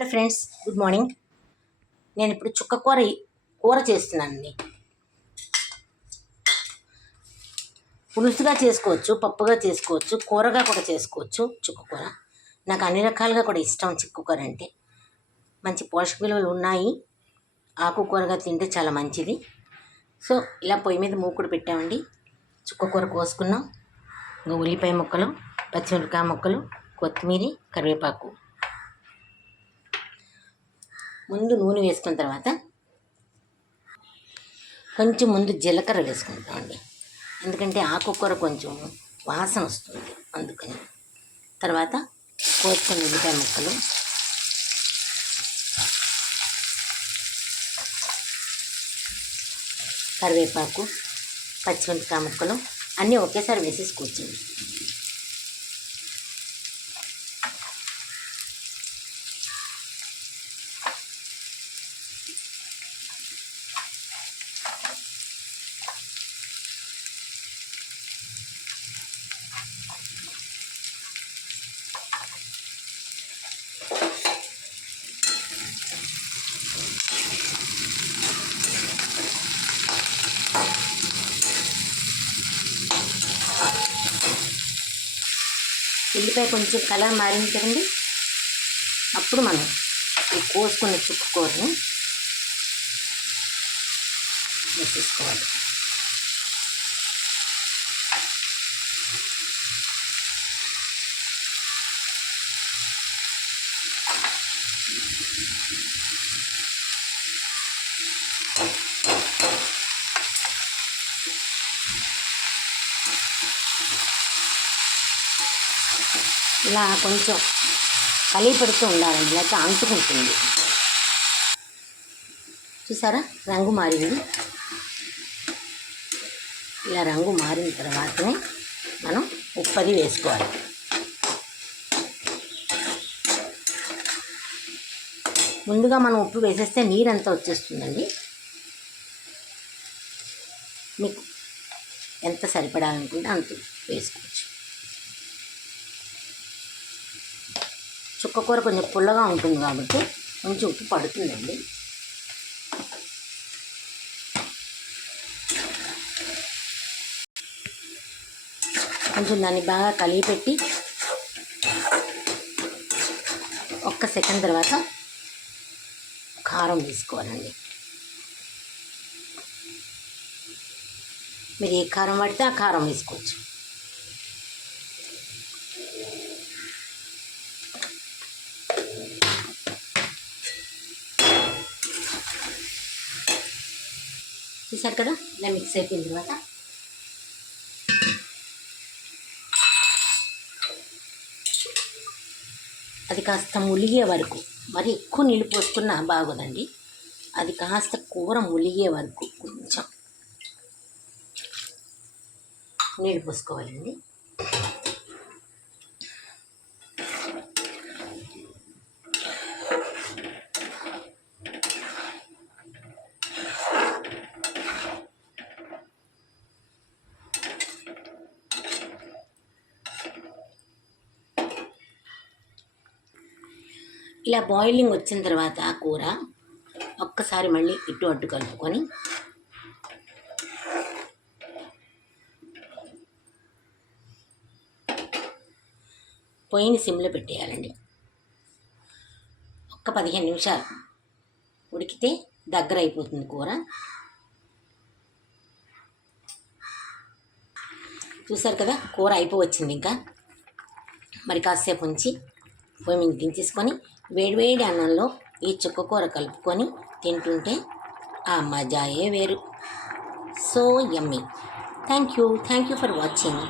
Hello friends, good morning. నేను ఇప్పుడు చుక్క కూర చేస్తున్నానండి. పులుసుగా చేసుకోవచ్చు, పప్పుగా చేసుకోవచ్చు, కూరగా కూడా చేసుకోవచ్చు. చుక్క కూర నాకు అన్ని రకాలుగా కూడా ఇష్టం. చుక్క కూర అంటే మంచి పోషక విలువలు ఉన్నాయి. ఆకుకూరగా తింటే చాలా మంచిది. సో ఇలా పొయ్యి మీద మూకుడు పెట్టామండి. చుక్క కూర కోసుకున్నాం. ఇంకా ఉల్లిపాయ ముక్కలు, పచ్చిమిరపకాయ ముక్కలు, కొత్తిమీర, కరివేపాకు. ముందు నూనె వేసుకున్న తర్వాత కొంచెం ముందు జీలకర్ర వేసుకుంటామండి. ఎందుకంటే ఆకుకూర కొంచెం వాసన వస్తుంది, అందుకని. తర్వాత కోసుకున్న ఉల్లిపాయ ముక్కలు, కరివేపాకు, పచ్చిమిరపకాయ ముక్కలు అన్నీ ఒకేసారి వేసేసి కూర్చోండి. ఉల్లిపాయ కొంచెం కలర్ మారింది కదండి, అప్పుడు మనం ఈ కోసుకున్న చుక్క కూరని వేసేసుకోవాలి. ఇలా కొంచెం కలిపెడుతూ ఉండాలండి, లేకపోతే అంటుకుంటుంది. చూసారా, రంగు మారింది. ఇలా రంగు మారిన తర్వాతనే మనం ఉప్పది వేసుకోవాలి. ముందుగా మనం ఉప్పు వేసేస్తే నీరంతా వచ్చేస్తుందండి. మీకు ఎంత సరిపడాలనుకుంటే అంత వేసుకోవచ్చు. చుక్క కూర కొంచెం పుల్లగా ఉంటుంది కాబట్టి కొంచెం ఉప్పు పడుతుందండి. కొంచెం దాన్ని బాగా కలిపెట్టి ఒక్క సెకండ్ తర్వాత కారం వేసుకోవాలండి. మీరు ఏ కారం పడితే ఆ కారం వేసుకోవచ్చు. చూసారు కదా, ఇలా మిక్స్ అయిపోయిన తర్వాత అది కాస్త ములిగే వరకు, మరి ఎక్కువ నీళ్ళు పోసుకున్నా బాగోదండి. అది కాస్త కూర ములిగే వరకు కొంచెం నీళ్ళు పోసుకోవాలండి. ఇలా బాయిలింగ్ వచ్చిన తర్వాత ఆ కూర ఒక్కసారి మళ్ళీ ఇటు అడ్డు కలుపుకొని పొయ్యిని సిమ్లో పెట్టేయాలండి. ఒక్క 15 నిమిషాలు ఉడికితే దగ్గర అయిపోతుంది కూర. చూసారు కదా, కూర అయిపోవచ్చింది. ఇంకా మరి కాసేపు ఉంచి పొయ్యి మీద దించేసుకొని వేడివేడి అన్నంలో ఈ చుక్క కూర కలుపుకొని తింటుంటే ఆ మజాయే వేరు. So yummy. Thank you for watching.